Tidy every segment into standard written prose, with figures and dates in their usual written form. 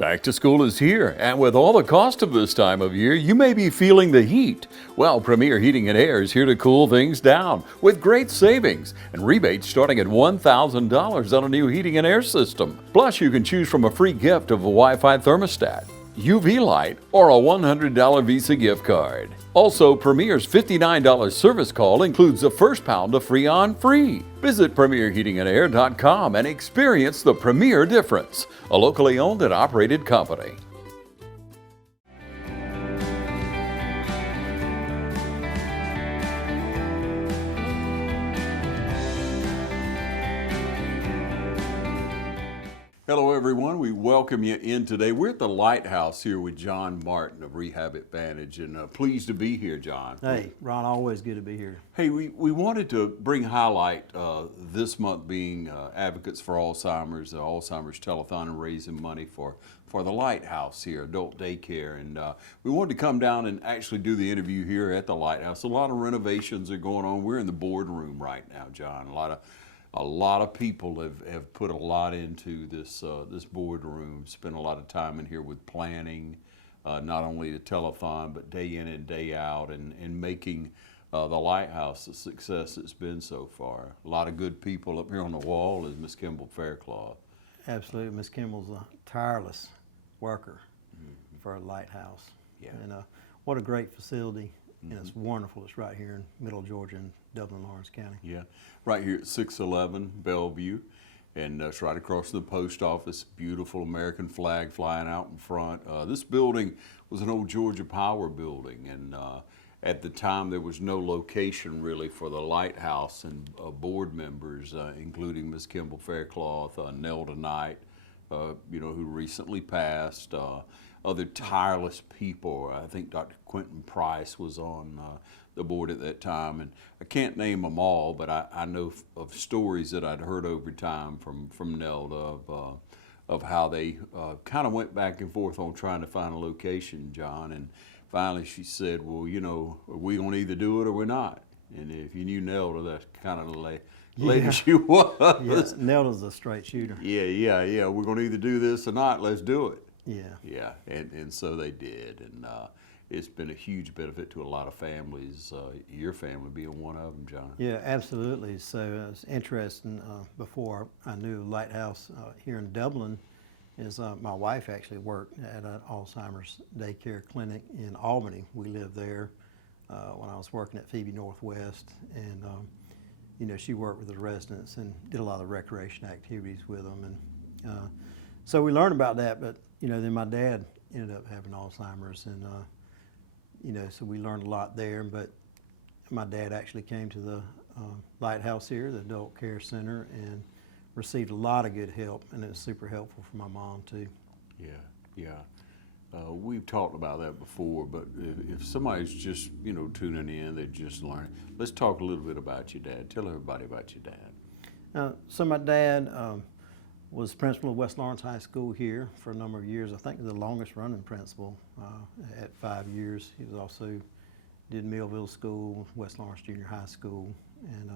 Back to school is here, and with all the cost of this time of year, you may be feeling the heat. Well, Premier Heating and Air is here to cool things down with great savings and rebates starting at $1,000 on a new heating and air system. Plus, you can choose from a free gift of a Wi-Fi thermostat, UV light, or a $100 Visa gift card. Also, Premier's $59 service call includes the first pound of Freon free. Visit PremierHeatingandAir.com and experience the Premier difference, a locally owned and operated company. Hello everyone, we welcome you in today. We're at the Lighthouse here with John Martin of Rehab Advantage, and pleased to be here, John. Hey, Ron, always good to be here. Hey, we wanted to bring highlight this month being Advocates for Alzheimer's, the Alzheimer's Telethon, and raising money for the Lighthouse here, adult daycare. And we wanted to come down and actually do the interview here at the Lighthouse. A lot of renovations are going on. We're in the boardroom right now, John. A lot of people have put a lot into this boardroom, spent a lot of time in here with planning, not only the telethon, but day in and day out, and making the Lighthouse the success it's been so far. A lot of good people. Up here on the wall is Miss Kimball Faircloth. Absolutely. Miss Kimball's a tireless worker for a Lighthouse. Yeah. And what a great facility. And it's wonderful. It's right here in Middle Georgia in Dublin, Lawrence County. Yeah, right here at 611 Bellevue, and it's right across from the post office. Beautiful American flag flying out in front. This building was an old Georgia Power building, and at the time there was no location really for the Lighthouse, and board members, including Ms. Kimball Faircloth, Nelda Knight, who recently passed, other tireless people. I think Dr. Quentin Price was on the board at that time, and I can't name them all, but I know of stories that I'd heard over time from Nelda of how they kind of went back and forth on trying to find a location, John, and finally she said, well, we're going to either do it or we're not. And if you knew Nelda, that's kind of the lady she was. Yeah, Nelda's a straight shooter. Yeah. We're going to either do this or not. Let's do it. Yeah. And so they did, and it's been a huge benefit to a lot of families, your family being one of them, John. Yeah, absolutely. So it's interesting, before I knew Lighthouse here in Dublin, is my wife actually worked at an Alzheimer's daycare clinic in Albany. We lived there when I was working at Phoebe Northwest, and she worked with the residents and did a lot of recreation activities with them, and so we learned about that, but then my dad ended up having Alzheimer's, and so we learned a lot there. But my dad actually came to the Lighthouse here, the Adult Care Center, and received a lot of good help, and it was super helpful for my mom too. Yeah. We've talked about that before, but if somebody's just tuning in, they're just learning. Let's talk a little bit about your dad. Tell everybody about your dad. So my dad was principal of West Lawrence High School here for a number of years. I think the longest running principal at 5 years. He was also did Millville School, West Lawrence Junior High School, and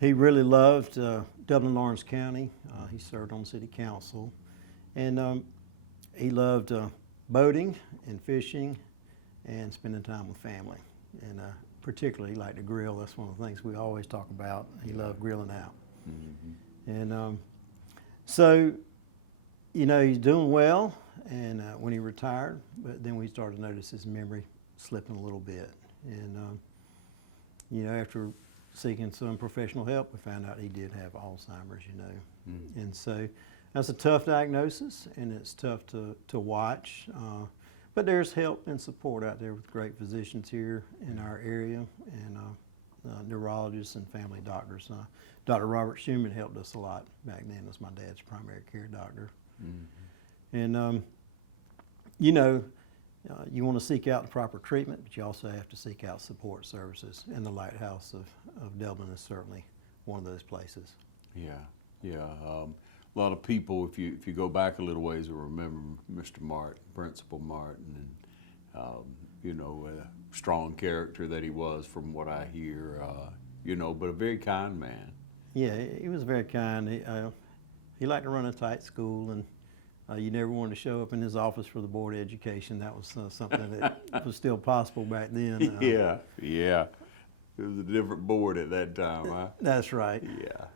he really loved Dublin, Lawrence County. He served on city council, and he loved boating and fishing and spending time with family. And particularly he liked to grill. That's one of the things we always talk about. He loved grilling out. And so, he's doing well, and when he retired, but then we started to notice his memory slipping a little bit. And, after seeking some professional help, we found out he did have Alzheimer's, And so that's a tough diagnosis, and it's tough to watch. But there's help and support out there with great physicians here in our area, and neurologists and family doctors. Dr. Robert Schumann helped us a lot back then as my dad's primary care doctor. And you want to seek out the proper treatment, but you also have to seek out support services, and the Lighthouse of Dublin is certainly one of those places. Yeah. A lot of people, if you go back a little ways, will remember Mr. Martin, Principal Martin, and a strong character that he was, from what I hear. But a very kind man. Yeah, he was very kind. He liked to run a tight school, and You never wanted to show up in his office for the Board of Education. That was something that was still possible back then. Yeah. It was a different board at that time, huh? That's right. Yeah.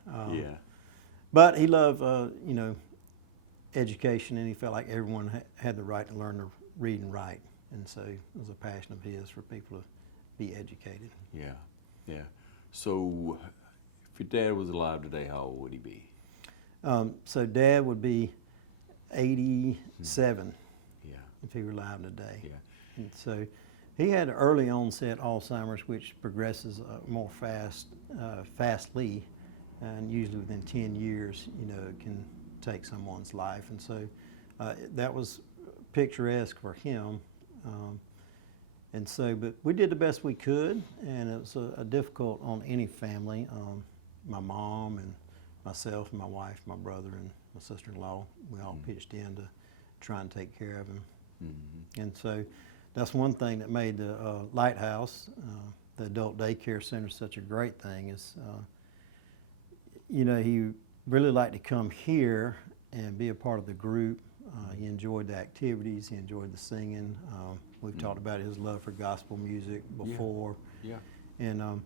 But he loved, education, and he felt like everyone had the right to learn to read and write. And so it was a passion of his for people to be educated. Yeah. So if your dad was alive today, how old would he be? So Dad would be 87 if he were alive today. Yeah. And so he had early onset Alzheimer's, which progresses more fastly, and usually within 10 years, it can take someone's life. And so that was picturesque for him. But we did the best we could, and it was difficult on any family. My mom and myself, my wife, my brother, and my sister-in-law, we all pitched in to try and take care of him. Mm-hmm. And so that's one thing that made the Lighthouse, the adult daycare center, such a great thing is, he really liked to come here and be a part of the group. He enjoyed the activities, he enjoyed the singing. We've talked about his love for gospel music before. Yeah. And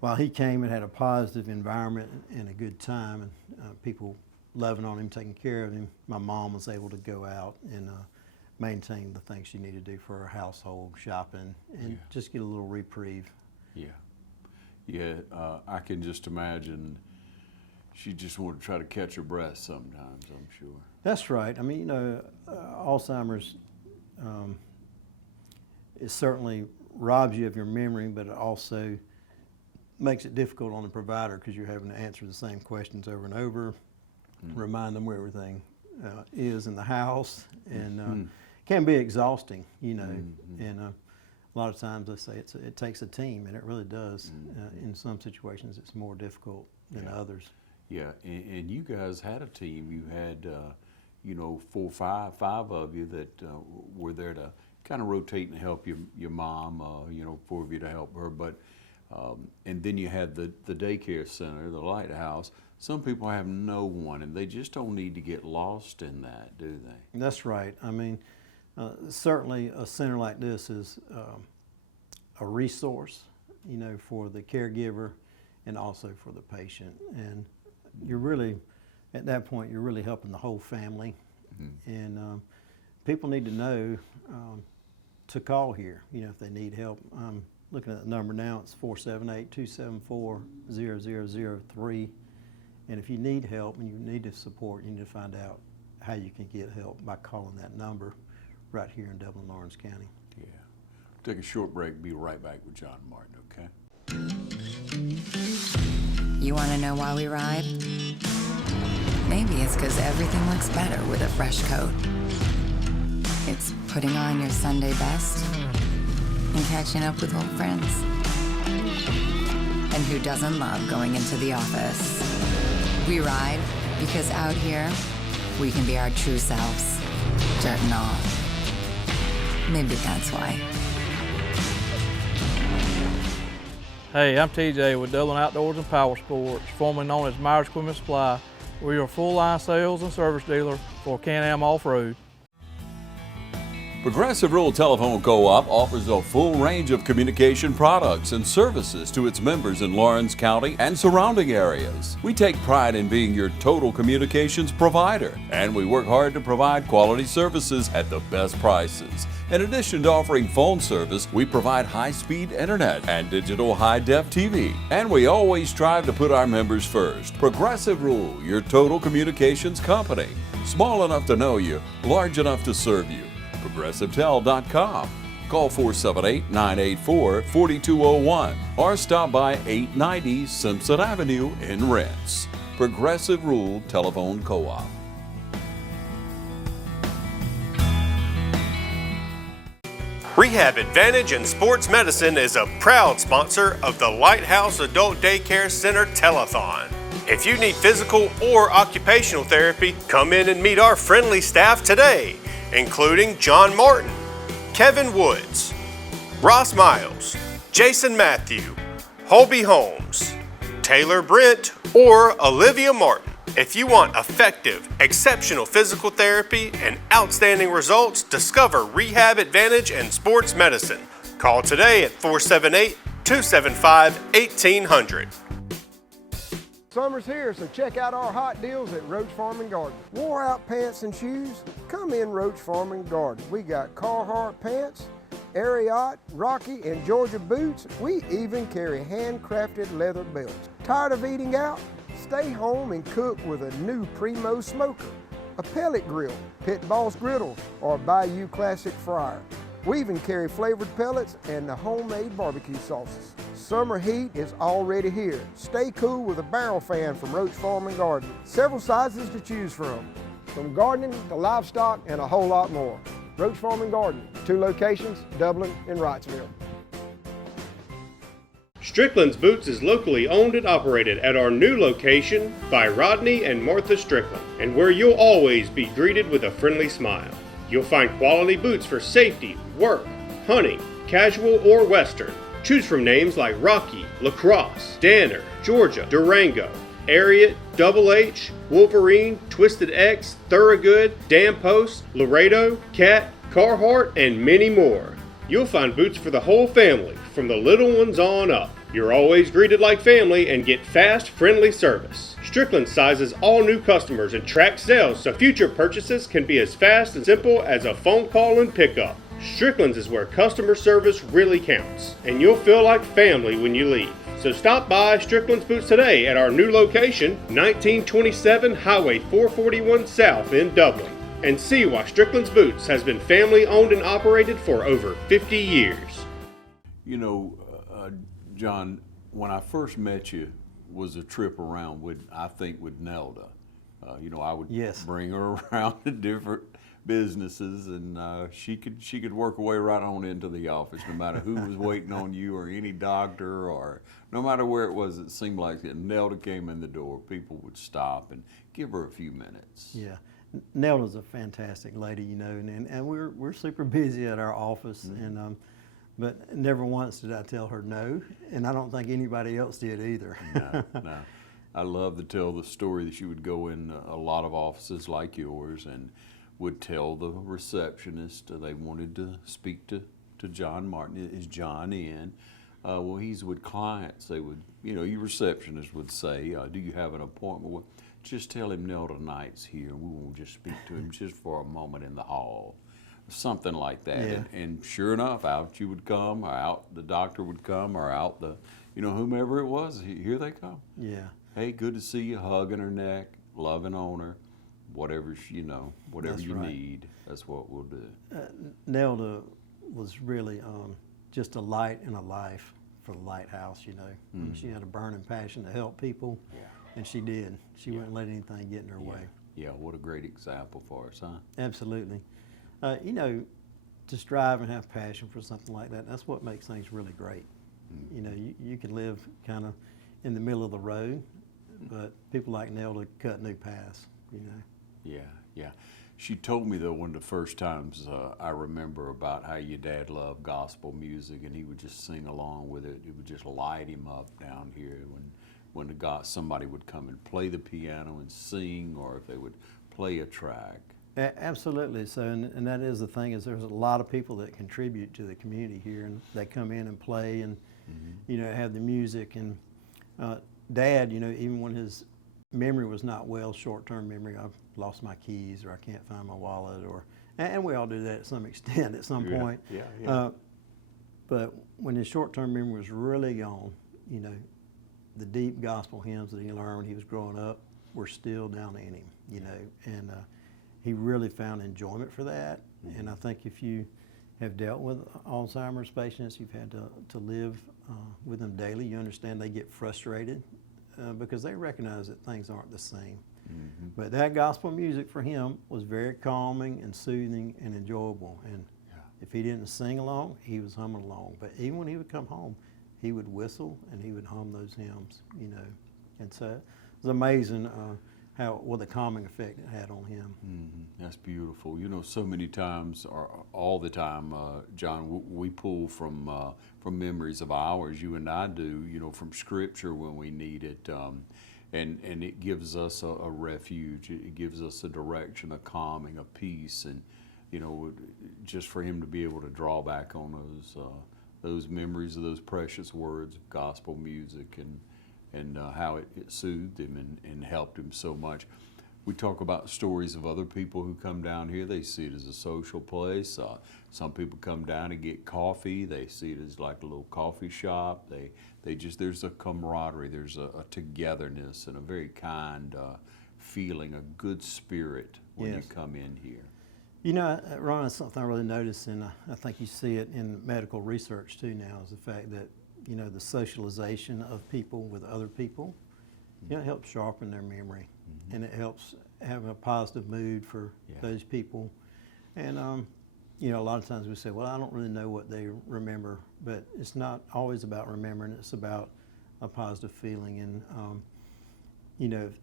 while he came and had a positive environment and a good time, and people loving on him, taking care of him, my mom was able to go out and maintain the things she needed to do for her household, shopping, and just get a little reprieve. Yeah, I can just imagine she just wanted to try to catch her breath sometimes, I'm sure. That's right. I mean, Alzheimer's, it certainly robs you of your memory, but it also makes it difficult on the provider because you're having to answer the same questions over and over, remind them where everything is in the house, and it can be exhausting, and a lot of times they say it takes a team, and it really does. In some situations it's more difficult than others. Yeah, and you guys had a team. You had, 4, 5 of you that were there to kind of rotate and help your mom, 4 of you to help her. But and then you had the daycare center, the Lighthouse. Some people have no one, and they just don't need to get lost in that, do they? That's right. I mean, certainly a center like this is a resource, for the caregiver and also for the patient. And you're really, at that point, you're really helping the whole family. And people need to know to call here, if they need help. I'm looking at the number now. It's 478-274-0003. And if you need help and you need the support, you need to find out how you can get help by calling that number right here in Dublin, Lawrence County. Yeah. Take a short break. Be right back with John Martin, okay? You want to know why we ride? Maybe it's because everything looks better with a fresh coat. It's putting on your Sunday best and catching up with old friends. And who doesn't love going into the office? We ride because out here, we can be our true selves, dirt and all. Maybe that's why. Hey, I'm TJ with Dublin Outdoors and Power Sports, formerly known as Myers Equipment Supply. We're your full-line sales and service dealer for Can-Am Off-Road. Progressive Rural Telephone Co-op offers a full range of communication products and services to its members in Lawrence County and surrounding areas. We take pride in being your total communications provider, and we work hard to provide quality services at the best prices. In addition to offering phone service, we provide high-speed internet and digital high-def TV. And we always strive to put our members first. Progressive Rural, your total communications company. Small enough to know you, large enough to serve you. ProgressiveTel.com. Call 478-984-4201 or stop by 890 Simpson Avenue in Rents. Progressive Rural Telephone Co-op. Rehab Advantage in Sports Medicine is a proud sponsor of the Lighthouse Adult Daycare Center Telethon. If you need physical or occupational therapy, come in and meet our friendly staff today, including John Martin, Kevin Woods, Ross Miles, Jason Matthew, Holby Holmes, Taylor Brent, or Olivia Martin. If you want effective, exceptional physical therapy and outstanding results, discover Rehab Advantage and Sports Medicine. Call today at 478-275-1800. Summer's here, so check out our hot deals at Roach Farm and Garden. Wore out pants and shoes? Come in Roach Farm and Garden. We got Carhartt pants, Ariat, Rocky, and Georgia boots. We even carry handcrafted leather belts. Tired of eating out? Stay home and cook with a new Primo smoker, a pellet grill, Pit Boss griddle, or Bayou Classic fryer. We even carry flavored pellets and the homemade barbecue sauces. Summer heat is already here. Stay cool with a barrel fan from Roach Farm and Garden. Several sizes to choose from gardening to livestock and a whole lot more. Roach Farm and Garden, 2 locations, Dublin and Wrightsville. Strickland's Boots is locally owned and operated at our new location by Rodney and Martha Strickland, and where you'll always be greeted with a friendly smile. You'll find quality boots for safety, work, hunting, casual, or western. Choose from names like Rocky, Lacrosse, Danner, Georgia, Durango, Ariat, Double H, Wolverine, Twisted X, Thorogood, Dan Post, Laredo, Cat, Carhartt, and many more. You'll find boots for the whole family, from the little ones on up. You're always greeted like family and get fast, friendly service. Strickland sizes all new customers and tracks sales so future purchases can be as fast and simple as a phone call and pickup. Strickland's is where customer service really counts, and you'll feel like family when you leave. So stop by Strickland's Boots today at our new location, 1927 Highway 441 South in Dublin, and see why Strickland's Boots has been family owned and operated for over 50 years. You know, John, when I first met you was a trip around with Nelda. I would Yes. bring her around to different businesses, and she could work her way right on into the office, no matter who was waiting on you or any doctor, or no matter where it was. It seemed like that Nelda came in the door, people would stop and give her a few minutes. Yeah. Nelda's a fantastic lady, and we're super busy at our office, and but never once did I tell her no, and I don't think anybody else did either. No. I love to tell the story that she would go in a lot of offices like yours and would tell the receptionist they wanted to speak to John Martin. Is John in? Well, he's with clients. They would, your receptionist would say, do you have an appointment? Well, just tell him Nelda Knight's here. We won't just speak to him just for a moment in the hall. Something like that. Yeah. And sure enough, out you would come, or out the doctor would come, or out the, whomever it was, here they come. Yeah. Hey, good to see you, hugging her neck, loving on her, whatever, whatever That's you right. need, that's what we'll do. Nelda was really just a light and a life for the Lighthouse, She had a burning passion to help people, and she did. She wouldn't let anything get in her way. Yeah, what a great example for us, huh? Absolutely. To strive and have passion for something like that, that's what makes things really great. You can live kind of in the middle of the road, but people like Nelda cut new paths, Yeah. She told me, though, one of the first times I remember about how your dad loved gospel music, and he would just sing along with it. It would just light him up down here when somebody would come and play the piano and sing, or if they would play a track. Absolutely. So, and that is the thing, is there's a lot of people that contribute to the community here, and they come in and play and, have the music. And Dad, even when his memory was not well, short-term memory, I've lost my keys, or I can't find my wallet, and we all do that at some extent at some point. Yeah. But when his short-term memory was really gone, the deep gospel hymns that he learned when he was growing up were still down in him, and he really found enjoyment for that. And I think if you have dealt with Alzheimer's patients, you've had to live with them daily, you understand they get frustrated because they recognize that things aren't the same. But that gospel music for him was very calming and soothing and enjoyable. And if he didn't sing along, he was humming along. But even when he would come home, he would whistle and he would hum those hymns, And so it was amazing what a calming effect it had on him. That's beautiful. So many times, or all the time, John, we pull from memories of ours. You and I do, from Scripture when we need it. and it gives us a refuge. It gives us a direction, a calming, a peace, and just for him to be able to draw back on those memories of those precious words of gospel music, and how it soothed him and helped him so much. We talk about stories of other people who come down here. They see it as a social place. Some people come down and get coffee. They see it as like a little coffee shop. There's a camaraderie, there's a togetherness, and a very kind feeling, a good spirit when you come in here. Ron, it's something I really noticed, and I think you see it in medical research too now, is the fact that, the socialization of people with other people, it helps sharpen their memory, and it helps have a positive mood for those people. And, a lot of times we say, well, I don't really know what they remember, but it's not always about remembering, it's about a positive feeling. And,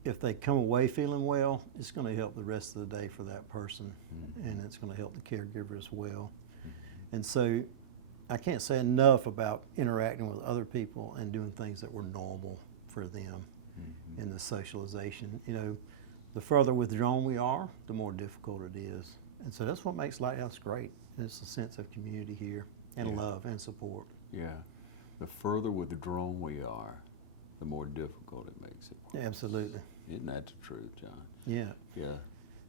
if they come away feeling well, it's going to help the rest of the day for that person, and it's going to help the caregiver as well. And so I can't say enough about interacting with other people and doing things that were normal for them in the socialization. The further withdrawn we are, the more difficult it is. And so that's what makes Lighthouse great. It's a sense of community here, and love and support. Yeah, the further withdrawn we are, the more difficult it makes it. Absolutely. Isn't that the truth, John? Yeah. Yeah.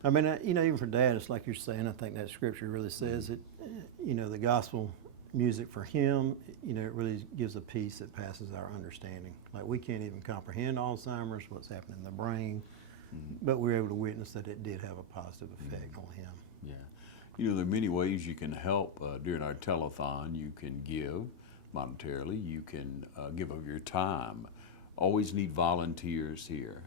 I mean, even for Dad, it's like you're saying, I think that scripture really says it, the gospel music for him, it really gives a peace that passes our understanding. Like, we can't even comprehend Alzheimer's, what's happening in the brain, but we're able to witness that it did have a positive effect on him. Yeah. There are many ways you can help during our telethon. You can give monetarily, you can give of your time. Always need volunteers here.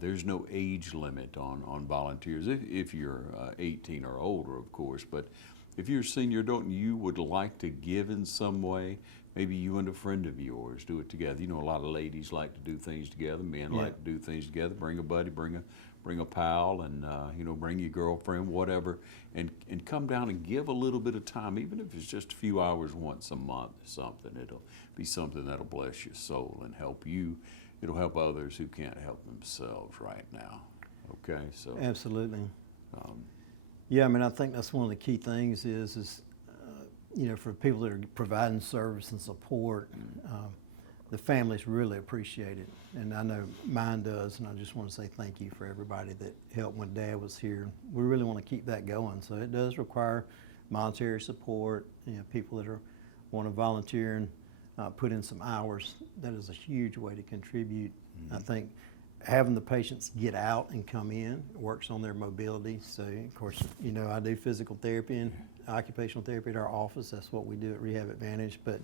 There's no age limit on volunteers if you're 18 or older, of course, but if you're a senior adult and you would like to give in some way, maybe you and a friend of yours do it together. A lot of ladies like to do things together, men like to do things together. Bring a buddy, bring a pal, and bring your girlfriend, whatever, and come down and give a little bit of time, even if it's just a few hours once a month or something. It'll be something that'll bless your soul and help you. It'll help others who can't help themselves right now. Okay, so Absolutely. Yeah, I mean, I think that's one of the key things is for people that are providing service and support, the families really appreciate it. And I know mine does, and I just want to say thank you for everybody that helped when Dad was here. We really want to keep that going. So it does require monetary support, people that want to volunteer and put in some hours. That is a huge way to contribute. I think having the patients get out and come in works on their mobility. So, of course, I do physical therapy and occupational therapy at our office. That's what we do at Rehab Advantage. But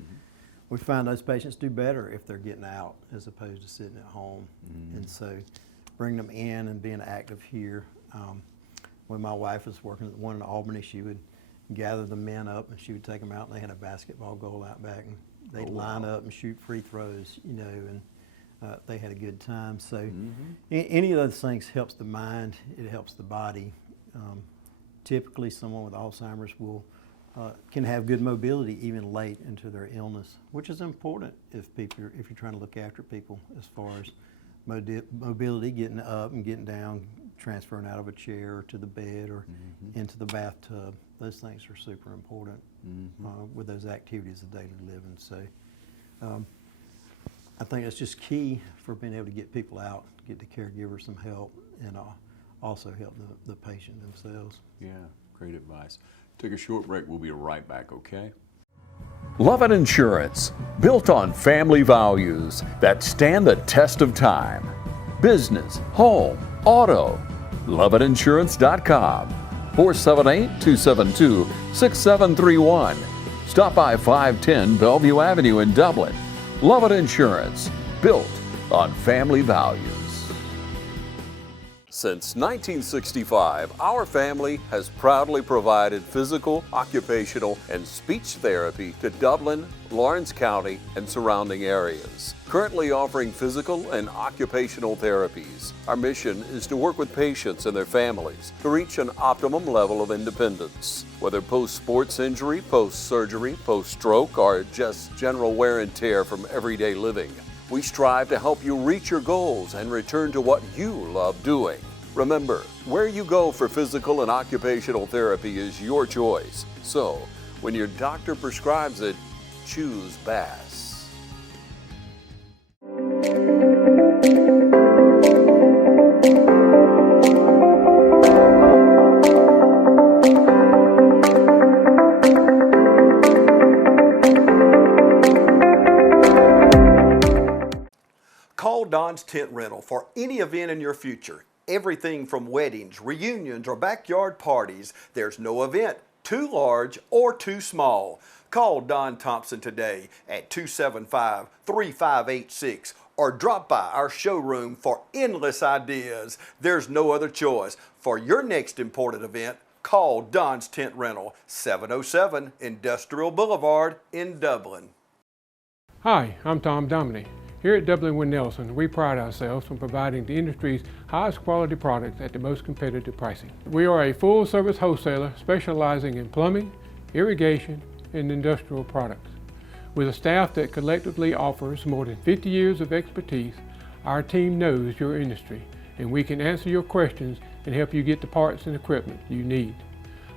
we find those patients do better if they're getting out as opposed to sitting at home. And so bring them in and being active here. When my wife was working at one in Albany, she would gather the men up and she would take them out, and they had a basketball goal out back, and they'd line up and shoot free throws, and they had a good time. So any of those things helps the mind, it helps the body. Typically someone with Alzheimer's can have good mobility even late into their illness, which is important if you're trying to look after people as far as mobility, getting up and getting down, transferring out of a chair to the bed or into the bathtub. Those things are super important with those activities of daily living. So I think that's just key for being able to get people out, get the caregiver some help, and also help the patient themselves. Yeah, great advice. Take a short break. We'll be right back, okay? Lovett Insurance, built on family values that stand the test of time. Business, home, auto. LovettInsurance.com. 478-272-6731. Stop by 510 Bellevue Avenue in Dublin. Lovett Insurance, built on family values. Since 1965, our family has proudly provided physical, occupational, and speech therapy to Dublin, Lawrence County, and surrounding areas. Currently offering physical and occupational therapies, our mission is to work with patients and their families to reach an optimum level of independence. Whether post-sports injury, post-surgery, post-stroke, or just general wear and tear from everyday living, we strive to help you reach your goals and return to what you love doing. Remember, where you go for physical and occupational therapy is your choice. So, when your doctor prescribes it, choose Bass. Call Don's Tent Rental for any event in your future. Everything from weddings, reunions, or backyard parties. There's no event too large or too small. Call Don Thompson today at 275-3586 or drop by our showroom for endless ideas. There's no other choice. For your next important event, call Don's Tent Rental, 707 Industrial Boulevard in Dublin. Hi, I'm Tom Dominy. Here at Dublin Wind Nelson, we pride ourselves on providing the industry's highest quality products at the most competitive pricing. We are a full-service wholesaler specializing in plumbing, irrigation, and industrial products. With a staff that collectively offers more than 50 years of expertise, our team knows your industry, and we can answer your questions and help you get the parts and equipment you need.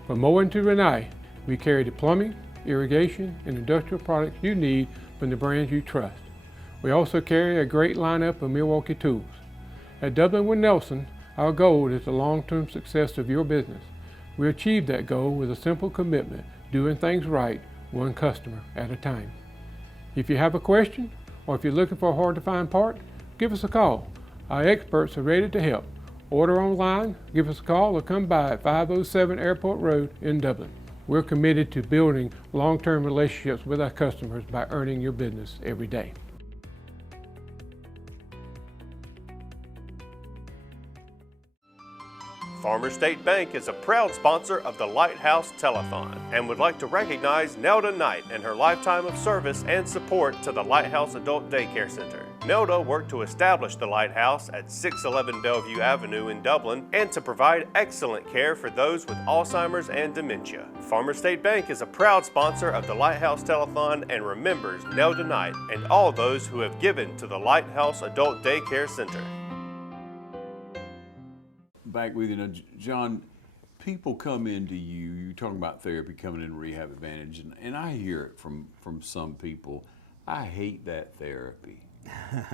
From mowing to Renee, we carry the plumbing, irrigation, and industrial products you need from the brands you trust. We also carry a great lineup of Milwaukee tools. At Dublin Wind Nelson, our goal is the long-term success of your business. We achieve that goal with a simple commitment, doing things right, one customer at a time. If you have a question, or if you're looking for a hard-to-find part, give us a call. Our experts are ready to help. Order online, give us a call, or come by at 507 Airport Road in Dublin. We're committed to building long-term relationships with our customers by earning your business every day. Farmers State Bank is a proud sponsor of the Lighthouse Telethon and would like to recognize Nelda Knight and her lifetime of service and support to the Lighthouse Adult Daycare Center. Nelda worked to establish the Lighthouse at 611 Bellevue Avenue in Dublin and to provide excellent care for those with Alzheimer's and dementia. Farmers State Bank is a proud sponsor of the Lighthouse Telethon and remembers Nelda Knight and all those who have given to the Lighthouse Adult Daycare Center. Back with you now, John. People come into you. You're talking about therapy coming in Rehab Advantage, and I hear it from some people. I hate that therapy.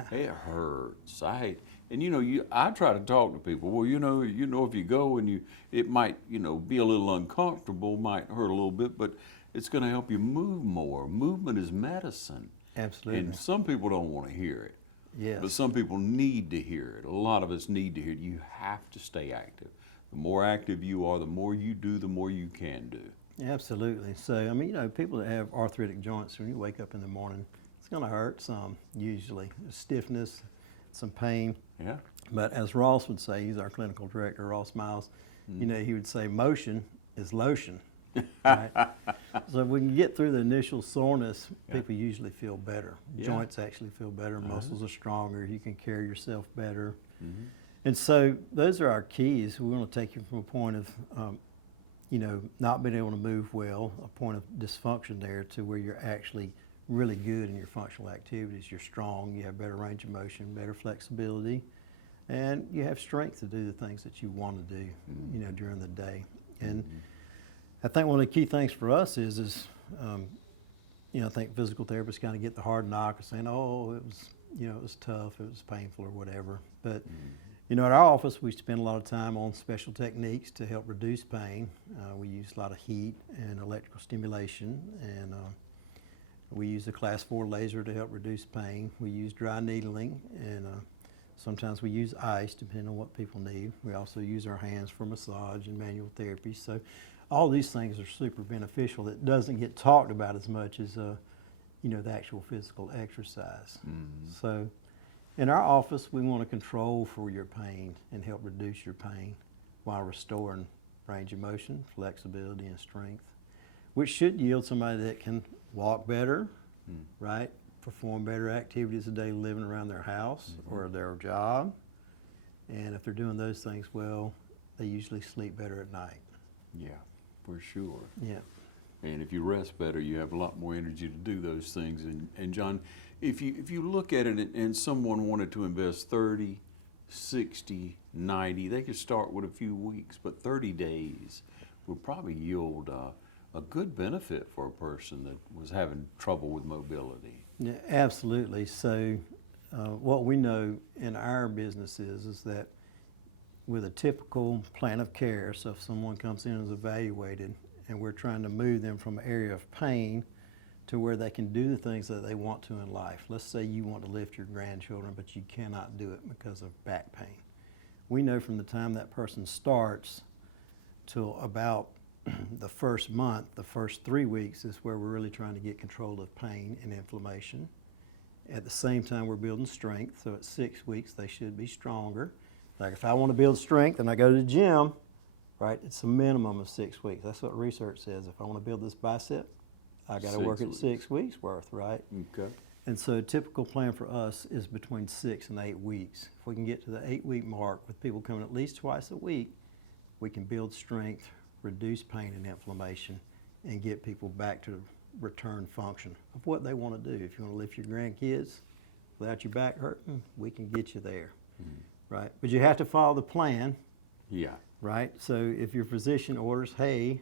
It hurts. I try to talk to people. Well, if you go and it might be a little uncomfortable, might hurt a little bit, but it's going to help you move more. Movement is medicine. Absolutely. And some people don't want to hear it. Yes. But some people need to hear it. A lot of us need to hear it. You have to stay active. The more active you are, the more you do, the more you can do. Absolutely. So, people that have arthritic joints, when you wake up in the morning, it's going to hurt some, usually. Stiffness, some pain. Yeah. But as Ross would say, he's our clinical director, Ross Miles, he would say motion is lotion. Right? So when you get through the initial soreness, people usually feel better. Yeah. Joints actually feel better, muscles are stronger, you can carry yourself better. And so those are our keys. We want to take you from a point of, not being able to move well, a point of dysfunction there, to where you're actually really good in your functional activities. You're strong, you have better range of motion, better flexibility, and you have strength to do the things that you want to do, during the day. And I think one of the key things for us is I think physical therapists kind of get the hard knock of saying, oh, it was tough, it was painful or whatever. But, at our office, we spend a lot of time on special techniques to help reduce pain. We use a lot of heat and electrical stimulation, and we use the class 4 laser to help reduce pain. We use dry needling, and sometimes we use ice, depending on what people need. We also use our hands for massage and manual therapy. So all these things are super beneficial. It doesn't get talked about as much as the actual physical exercise. So in our office, we want to control for your pain and help reduce your pain while restoring range of motion, flexibility, and strength, which should yield somebody that can walk better, right? Perform better activities of daily living around their house or their job. And if they're doing those things well, they usually sleep better at night. Yeah, for sure. Yeah. And if you rest better, you have a lot more energy to do those things. And John, if you look at it and someone wanted to invest 30, 60, 90, they could start with a few weeks, but 30 days would probably yield a good benefit for a person that was having trouble with mobility. Yeah, absolutely. So what we know in our business is that with a typical plan of care, so if someone comes in and is evaluated and we're trying to move them from an area of pain to where they can do the things that they want to in life. Let's say you want to lift your grandchildren, but you cannot do it because of back pain. We know from the time that person starts till about the first month, the first 3 weeks is where we're really trying to get control of pain and inflammation. At the same time, we're building strength, so at 6 weeks, they should be stronger. Like if I want to build strength and I go to the gym, right, it's a minimum of 6 weeks. That's what research says. If I want to build this bicep, I got to work at 6 weeks worth, right? Okay. And so a typical plan for us is between 6 and 8 weeks. If we can get to the 8-week mark with people coming at least twice a week, we can build strength, reduce pain and inflammation, and get people back to return function of what they want to do. If you want to lift your grandkids without your back hurting, we can get you there, right? But you have to follow the plan, Yeah. right? So if your physician orders, hey,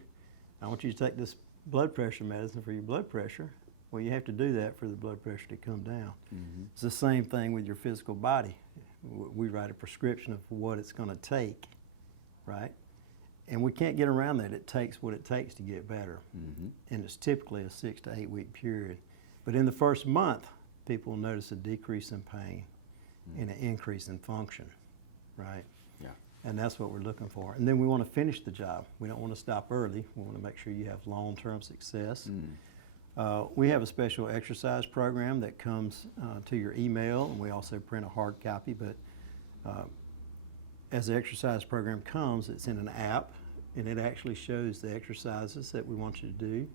I want you to take this blood pressure medicine for your blood pressure, well, you have to do that for the blood pressure to come down. It's the same thing with your physical body. We write a prescription of what it's going to take, right? And we can't get around that. It takes what it takes to get better. And it's typically a 6 to 8 week period. But in the first month, people will notice a decrease in pain and an increase in function, right? Yeah. And that's what we're looking for. And then we want to finish the job. We don't want to stop early. We want to make sure you have long-term success. We have a special exercise program that comes to your email, and we also print a hard copy. But as the exercise program comes, it's in an app, and it actually shows the exercises that we want you to do.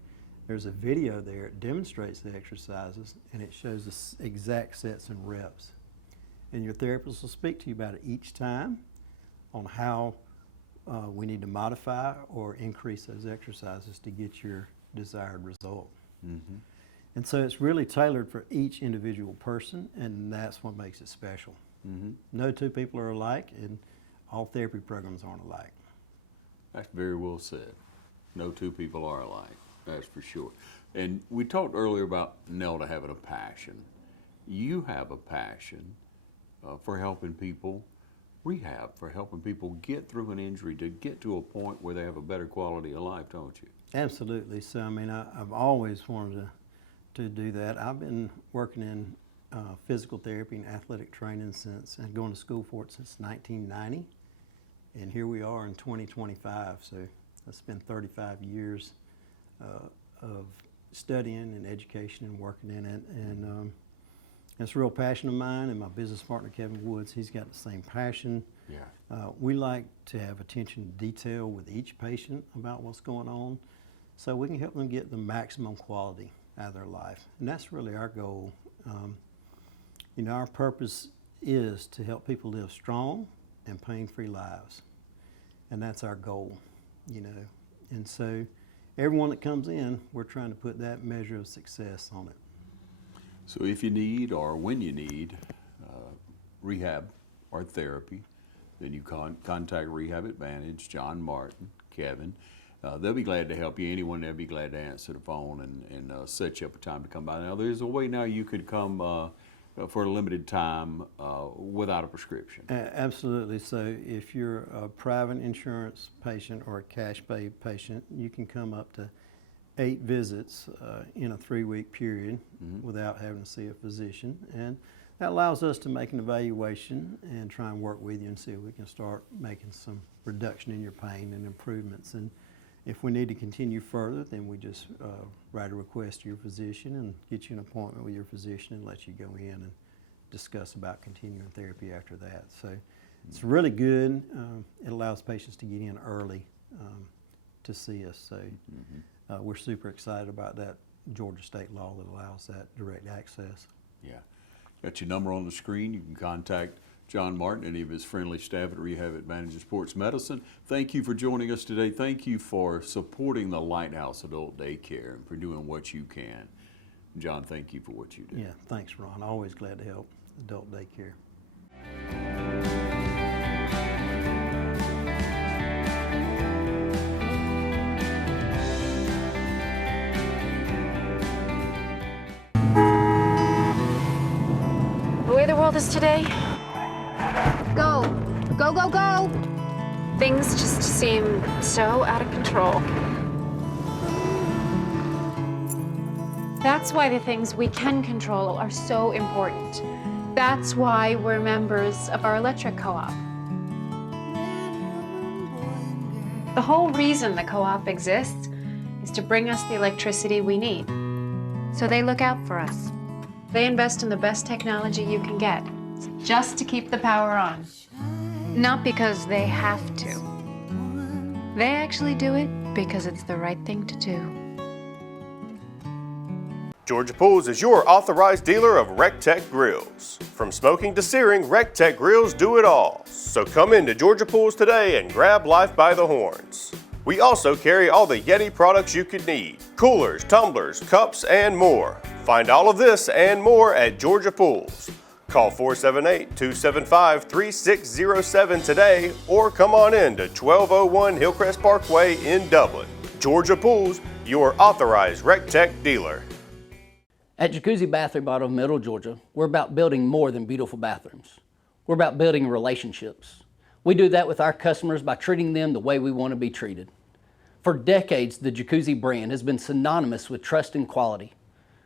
There's a video there. It demonstrates the exercises, and it shows the exact sets and reps. And your therapist will speak to you about it each time on how we need to modify or increase those exercises to get your desired result. And so it's really tailored for each individual person, and that's what makes it special. No two people are alike, and all therapy programs aren't alike. That's very well said. No two people are alike, that's for sure. And we talked earlier about Nelda having a passion. You have a passion for helping people rehab, for helping people get through an injury, to get to a point where they have a better quality of life, don't you? Absolutely. So, I mean, I've always wanted to do that. I've been working in physical therapy and athletic training and going to school for it since 1990. And here we are in 2025. So that's been 35 years of studying and education and working in it. And it's a real passion of mine, and my business partner, Kevin Woods, he's got the same passion. Yeah. We like to have attention to detail with each patient about what's going on so we can help them get the maximum quality out of their life. And that's really our goal. You know, our purpose is to help people live strong and pain-free lives. And that's our goal, you know. And so everyone that comes in, we're trying to put that measure of success on it. So if you need, or when you need, rehab or therapy, then you contact Rehab Advantage, John Martin, Kevin. They'll be glad to help you. Anyone, they'll be glad to answer the phone and set you up a time to come by. Now, there's a way now you could come for a limited time without a prescription. Absolutely. So if you're a private insurance patient or a cash pay patient, you can come up to 8 visits in a 3-week period without having to see a physician. And that allows us to make an evaluation and try and work with you and see if we can start making some reduction in your pain and improvements. And if we need to continue further, then we just write a request to your physician and get you an appointment with your physician and let you go in and discuss about continuing therapy after that. So it's really good. It allows patients to get in early to see us. So we're super excited about that Georgia state law that allows that direct access. Yeah. Got your number on the screen. You can contact John Martin, any of his friendly staff at Rehab Advantage in Sports Medicine. Thank you for joining us today. Thank you for supporting the Lighthouse Adult Daycare and for doing what you can. John, thank you for what you do. Yeah, thanks, Ron. Always glad to help adult daycare. The way the world is today, go, go, go, go. Things just seem so out of control. That's why the things we can control are so important. That's why we're members of our electric co-op. The whole reason the co-op exists is to bring us the electricity we need. So they look out for us. They invest in the best technology you can get, just to keep the power on. Not because they have to. They actually do it because it's the right thing to do. Georgia Pools is your authorized dealer of RecTech grills. From smoking to searing, RecTech grills do it all. So come into Georgia Pools today and grab life by the horns. We also carry all the Yeti products you could need: coolers, tumblers, cups, and more. Find all of this and more at Georgia Pools. Call 478-275-3607 today or come on in to 1201 Hillcrest Parkway in Dublin. Georgia Pools, your authorized RecTech dealer. At Jacuzzi Bath Remodel of Middle Georgia, we're about building more than beautiful bathrooms. We're about building relationships. We do that with our customers by treating them the way we want to be treated. For decades, the Jacuzzi brand has been synonymous with trust and quality.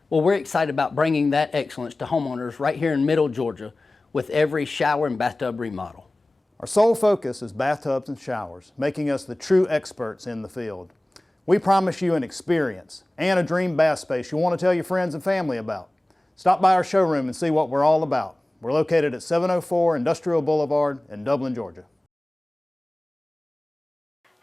Well, we're excited about bringing that excellence to homeowners right here in Middle Georgia with every shower and bathtub remodel. Our sole focus is bathtubs and showers, making us the true experts in the field. We promise you an experience and a dream bath space you'll want to tell your friends and family about. Stop by our showroom and see what we're all about. We're located at 704 Industrial Boulevard in Dublin, Georgia.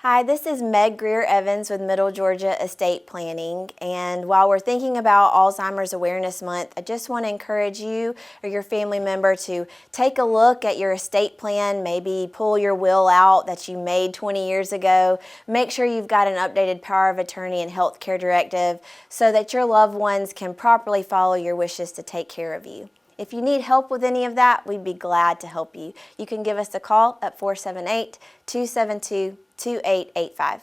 Hi, this is Meg Greer-Evans with Middle Georgia Estate Planning, and while we're thinking about Alzheimer's Awareness Month, I just want to encourage you or your family member to take a look at your estate plan, maybe pull your will out that you made 20 years ago. Make sure you've got an updated power of attorney and healthcare directive so that your loved ones can properly follow your wishes to take care of you. If you need help with any of that, we'd be glad to help you. You can give us a call at 478-272-2885.